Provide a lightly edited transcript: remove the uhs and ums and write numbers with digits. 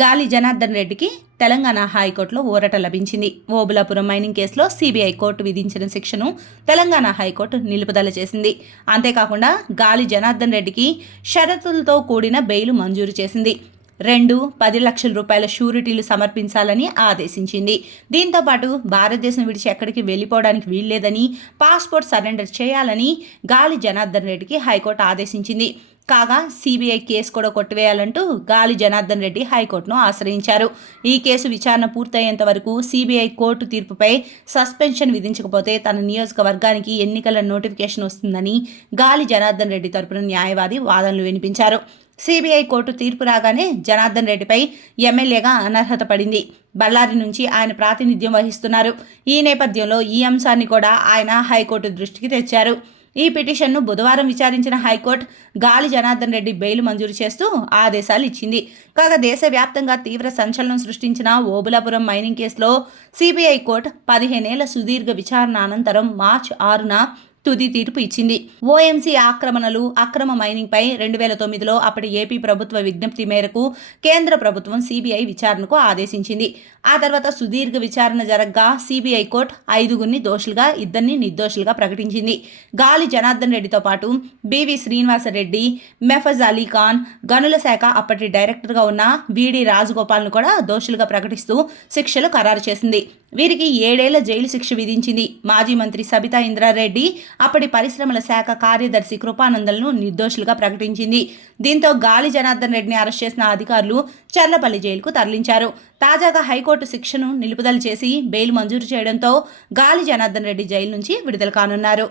గాలి జనార్దన్ రెడ్డికి తెలంగాణ హైకోర్టులో ఊరట లభించింది. ఓబులాపురం మైనింగ్ కేసులో సిబిఐ కోర్టు విధించిన శిక్షను తెలంగాణ హైకోర్టు నిలుపుదల చేసింది. అంతేకాకుండా గాలి జనార్దన్ రెడ్డికి షరతులతో కూడిన బెయిల్ మంజూరు చేసింది. 10 లక్షల రూపాయల షూరిటీలు సమర్పించాలని ఆదేశించింది. దీంతోపాటు భారతదేశం విడిచి ఎక్కడికి వెళ్లిపోవడానికి వీల్లేదని, పాస్పోర్ట్ సరెండర్ చేయాలని గాలి జనార్దన్ రెడ్డికి హైకోర్టు ఆదేశించింది. కాగా సిబిఐ కేసు కూడా కొట్టివేయాలంటూ గాలి జనార్దన్ రెడ్డి హైకోర్టును ఆశ్రయించారు. ఈ కేసు విచారణ పూర్తయ్యేంత వరకు సిబిఐ కోర్టు తీర్పుపై సస్పెన్షన్ విధించకపోతే తన నియోజకవర్గానికి ఎన్నికల నోటిఫికేషన్ వస్తుందని గాలి జనార్దన్ రెడ్డి తరపున న్యాయవాది వాదనలు వినిపించారు. సిబిఐ కోర్టు తీర్పు రాగానే జనార్దన్ రెడ్డిపై ఎమ్మెల్యేగా అనర్హత పడింది. బళ్ళారి నుంచి ఆయన ప్రాతినిధ్యం వహిస్తున్నారు. ఈ నేపథ్యంలో ఈ అంశాన్ని కూడా ఆయన హైకోర్టు దృష్టికి తెచ్చారు. ఈ పిటిషన్ను బుధవారం విచారించిన హైకోర్టు గాలి జనార్దన్ రెడ్డి బెయిల్ మంజూరు చేస్తూ ఆదేశాలు ఇచ్చింది. కాగా దేశవ్యాప్తంగా తీవ్ర సంచలనం సృష్టించిన ఓబులాపురం మైనింగ్ కేసులో సిబిఐ కోర్టు 15 ఏళ్ల సుదీర్ఘ విచారణ అనంతరం మార్చి 6న తుది తీర్పు ఇచ్చింది. ఓఎంసీ ఆక్రమణలు, అక్రమ మైనింగ్పై 2009లో అప్పటి ఏపీ ప్రభుత్వ విజ్ఞప్తి మేరకు కేంద్ర ప్రభుత్వం సిబిఐ విచారణకు ఆదేశించింది. ఆ తర్వాత సుదీర్ఘ విచారణ జరగ్గా సిబిఐ కోర్టు 5గురిని దోషులుగా, 2 నిర్దోషులుగా ప్రకటించింది. గాలి జనార్దన్ రెడ్డితో పాటు బివి శ్రీనివాసరెడ్డి, మెఫజ్ అలీ ఖాన్, గనుల శాఖ అప్పటి డైరెక్టర్గా ఉన్న విడి రాజగోపాల్ను కూడా దోషులుగా ప్రకటిస్తూ శిక్షలు ఖరారు చేసింది. వీరికి 7 ఏళ్ల జైలు శిక్ష విధించింది. మాజీ మంత్రి సబితా ఇంద్రారెడ్డి, అప్పటి పరిశ్రమల శాఖ కార్యదర్శి కృపానందన్ను నిర్దోషులుగా ప్రకటించింది. దీంతో గాలి జనార్దన్ రెడ్డిని అరెస్ట్ చేసిన అధికారులు చర్లపల్లి జైలుకు తరలించారు. తాజాగా హైకోర్టు శిక్షను నిలుపుదల చేసి బెయిల్ మంజూరు చేయడంతో గాలి జనార్దన్ రెడ్డి జైలు నుంచి విడుదల కానున్నారు.